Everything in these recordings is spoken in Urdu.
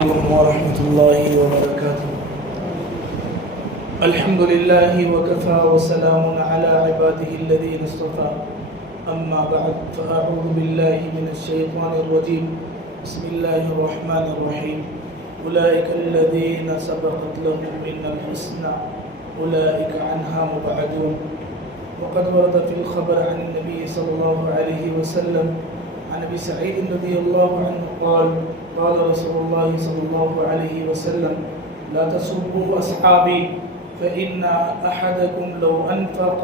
عليكم ورحمة الله وبركاته. الحمد لله وكفى وسلام على عباده الذين اصطفى. أما بعد فأعوذ بالله من الشيطان الرجيم. بسم الله الرحمن الرحيم. أولئك الذين سبقت لهم منا الحسنى أولئك عنها مبعدون. وقد ورد في الخبر عن النبي صلى الله عليه وسلم عن أبي سعيد رضي الله عنه قال قال رسول الله صلى الله عليه وسلم لا تسبوا أصحابي فإن أحدكم لو أنفق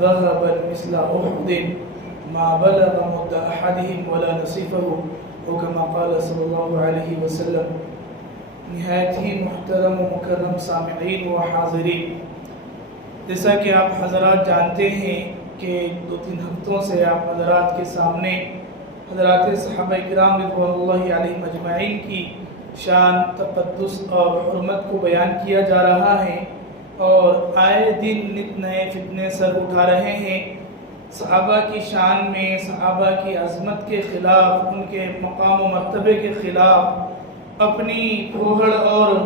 ذهبا مثل أحد ما بلغ مد أحدهم ولا نصفه وكما قال صلی اللہ علیہ وسلم. نہایت ہی محترم و مکرم سامعین و حاضرین، جیسا کہ آپ حضرات جانتے ہیں کہ 2-3 ہفتوں سے آپ حضرات کے سامنے حضرات صحابہ کرام رضوان اللہ علیہم اجمعین کی شان، تقدس اور حرمت کو بیان کیا جا رہا ہے، اور آئے دن نت نئے فتنے سر اٹھا رہے ہیں. صحابہ کی شان میں، صحابہ کی عظمت کے خلاف، ان کے مقام و مرتبے کے خلاف اپنی پھوہڑ اور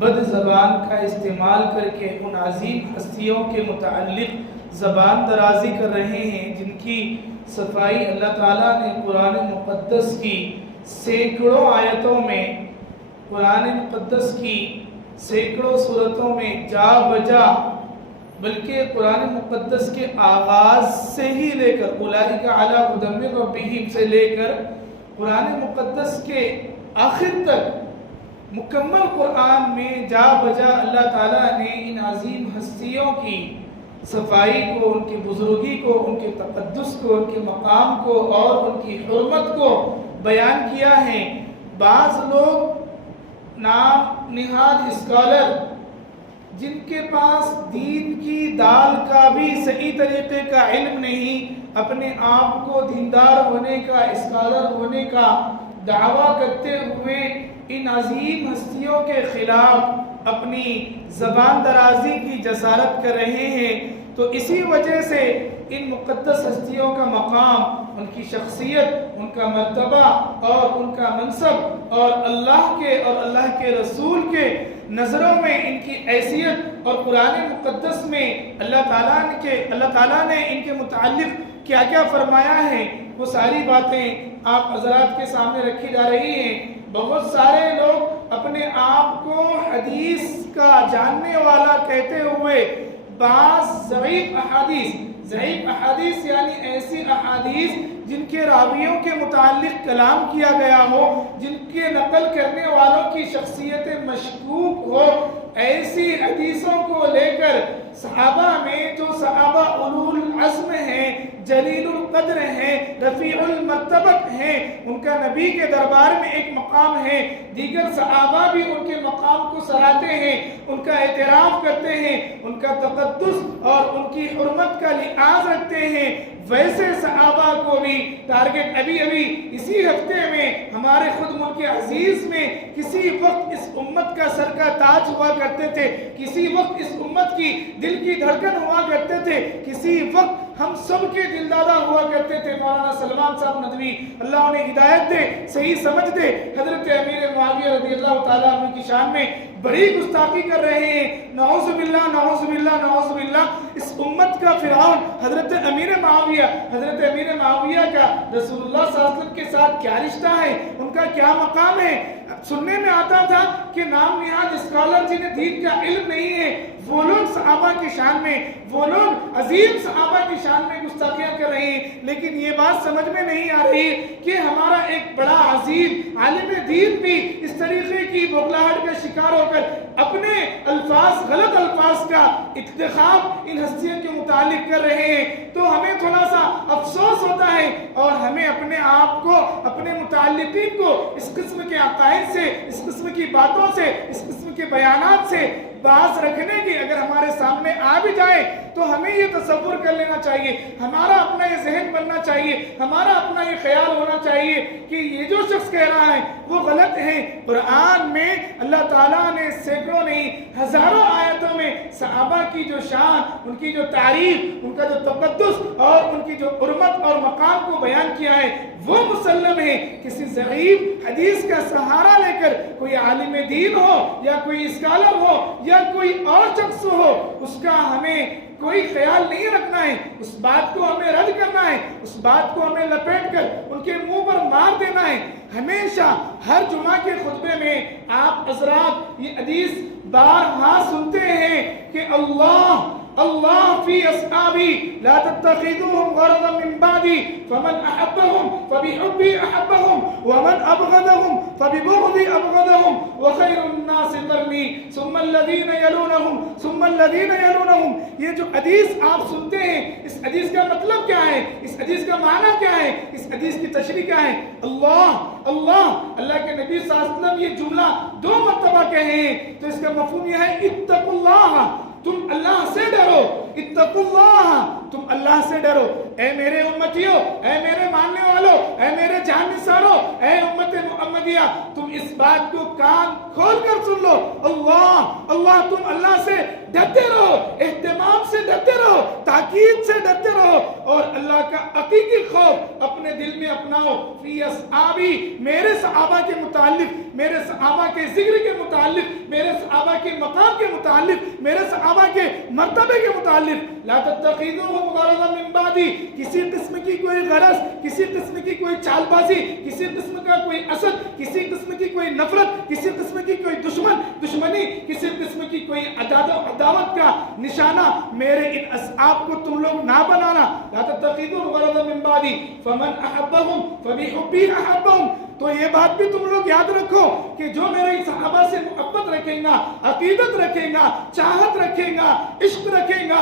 بد زبان کا استعمال کر کے ان عظیم ہستیوں کے متعلق زبان درازی کر رہے ہیں، جن کی صفائی اللہ تعالیٰ نے قرآن مقدس کی سینکڑوں آیتوں میں، قرآن مقدس کی سینکڑوں صورتوں میں جا بجا، بلکہ قرآن مقدس کے آغاز سے ہی لے کر اولئک علی ھدی من ربہم سے لے کر قرآن مقدس کے آخر تک مکمل قرآن میں جا بجا اللہ تعالیٰ نے ان عظیم ہستیوں کی صفائی کو، ان کی بزرگی کو، ان کے تقدس کو، ان کے مقام کو اور ان کی حرمت کو بیان کیا ہے. بعض لوگ نام نہاد اسکالر، جن کے پاس دین کی دال کا بھی صحیح طریقے کا علم نہیں، اپنے آپ کو دیندار ہونے کا، اسکالر ہونے کا دعویٰ کرتے ہوئے ان عظیم ہستیوں کے خلاف اپنی زبان درازی کی جسارت کر رہے ہیں. تو اسی وجہ سے ان مقدس ہستیوں کا مقام، ان کی شخصیت، ان کا مرتبہ اور ان کا منصب اور اللہ کے رسول کے نظروں میں ان کی حیثیت اور قرآن مقدس میں اللہ تعالیٰ نے ان کے متعلق کیا کیا فرمایا ہے، وہ ساری باتیں آپ حضرات کے سامنے رکھی جا رہی ہیں. بہت سارے لوگ اپنے آپ کو حدیث کا جاننے والا کہتے ہوئے بعض ضعیف احادیث یعنی ایسی احادیث جن کے راویوں کے متعلق کلام کیا گیا ہو، جن کے نقل کرنے والوں کی شخصیت مشکوک ہو، ایسی حدیثوں کو لے کر صحابہ میں جو صحابہ اولو العزم ہیں، جلیل القدر ہیں، رفیع المرتبت ہیں، ان کا نبی کے دربار میں ایک مقام ہے، دیگر صحابہ بھی ان کے مقام کو سراہتے ہیں، ان کا اعتراف کرتے ہیں، ان کا تقدس اور ان کی حرمت کا لحاظ رکھتے ہیں. ویسے صحابہ کو بھی ٹارگٹ ابھی اسی ہفتے میں ہمارے خود ملک عزیز میں کسی وقت اس امت کا سر کا تاج ہوا کرتے تھے، کسی وقت اس امت کی دل کی دھڑکن ہوا کرتے تھے، کسی وقت ہم سب کے دل دادا ہوا کرتے تھے. مولانا سلمان صاحب ندوی اللہ انہیں ہدایت دے، صحیح سمجھ دے، حضرت امیر معاویہ رضی اللہ تعالیٰ عنہ کی شان میں بڑی گستاخی کر رہے ہیں. نعوذ باللہ نعوذ باللہ نعوذ باللہ. اس امت کا فرعون حضرت امیر معاویہ کا رسول اللہ صلی اللہ علیہ وسلم کے ساتھ کیا رشتہ ہے، ان کا کیا مقام ہے. سننے میں آتا تھا کہ نام نہاد اسکالر جنہیں دین کا علم نہیں ہے، وہ لوگ صحابہ کی شان میں، وہ لوگ عظیم صحابہ کی شان میں گستاخیاں کر رہے ہیں. لیکن یہ بات سمجھ میں نہیں آ رہی کہ ہمارا ایک بڑا عظیم عالم دین بھی اس طریقے کی بغلاہٹ کا شکار ہو کر اپنے غلط الفاظ کا انتخاب ان ہستیوں کے متعلق کر رہے ہیں. تو ہمیں تھوڑا سا افسوس ہوتا ہے، اور ہمیں اپنے آپ کو، اپنے متعلقین کو اس قسم کے عقائد سے، اس قسم کی باتوں سے، اس قسم کے بیانات سے باز رکھنے کی اگر ہمارے سامنے آ بھی جائے تو ہمیں یہ تصور کر لینا چاہیے، ہمارا اپنا یہ ذہن بننا چاہیے، ہمارا اپنا یہ خیال ہونا چاہیے کہ یہ جو شخص کہہ رہا ہے وہ غلط ہے. قرآن میں اللہ تعالیٰ نے سینکڑوں نہیں ہزاروں آیتوں میں صحابہ کی جو شان، ان کی جو تعریف، ان کا جو تقدس اور ان کی جو حرمت اور مقام کو بیان کیا ہے وہ مسلم ہے۔ کسی ضعیف حدیث کا سہارا لے کر کوئی عالم دین ہو یا کوئی اسکالر ہو یا کوئی اور شخص ہو، اس کا ہمیں کوئی خیال نہیں رکھنا ہے، اس بات کو ہمیں رد کرنا ہے، اس بات کو ہمیں لپیٹ کر ان کے منہ پر مار دینا ہے۔ ہمیشہ ہر جمعہ کے خطبے میں آپ حضرات یہ حدیث بارہا سنتے ہیں کہ اللہ فی اصحابی لا تتخذوهم غرضا من بعدی فمن احبهم فبحبی احبهم ومن ابغضهم فببغضی ابغضهم وخیر الناس قرنی ثم الذین یلونهم ثم الذین یلونهم۔ یہ جو حدیث آپ سنتے ہیں، اس حدیث کا مطلب کیا ہے؟ اس حدیث کا معنی کیا ہے؟ اس حدیث کی تشریح کیا ہے؟ اللہ کے نبی صلی اللہ علیہ وسلم یہ جملہ 2 مرتبہ کہے ہیں، تو اس کا مفہوم یہ ہے اتقوا اللہ، تم اللہ سے ڈرو، اتقوا اللہ، تم اللہ سے ڈرو۔ اے میرے امتیوں، اے میرے ماننے والوں، اے میرے جان نثاروں، اے امت محمدیہ، تم اس بات کو کان کھول کر سن لو، اللہ تم اللہ سے ڈرتے رہو، اہتمام سے ڈرتے رہو، تاکید سے ڈرتے رہو، اور اللہ کا حقیقی خوف اپنے دل میں اپناؤ۔ فی اصحابی، میرے صحابہ کے متعلق، میرے صحابہ کے ذکر کے متعلق، میرے صحابہ کے مقام کے متعلق، میرے صحابہ کے مرتبے کے متعلق، لا تتخذوهم غرضا من بعدی، کسی قسم کی کوئی غرض، کسی قسم کی کوئی چال بازی، کسی قسم کا کوئی حسد، کسی قسم کی کوئی نفرت، کسی قسم کی کوئی دشمنی، کسی قسم کی کوئی عداوت کا نشانہ میرے ان اصحاب کو تم لوگ نہ بنانا۔ لا تتخذوهم غرضا من بعدی فمن احبهم فبحبی احبهم۔ تو یہ بات بھی تم لوگ یاد رکھو کہ جو میرے صحابہ سے محبت رکھے گا، عقیدت رکھے گا، چاہت رکھے گا، عشق رکھے گا،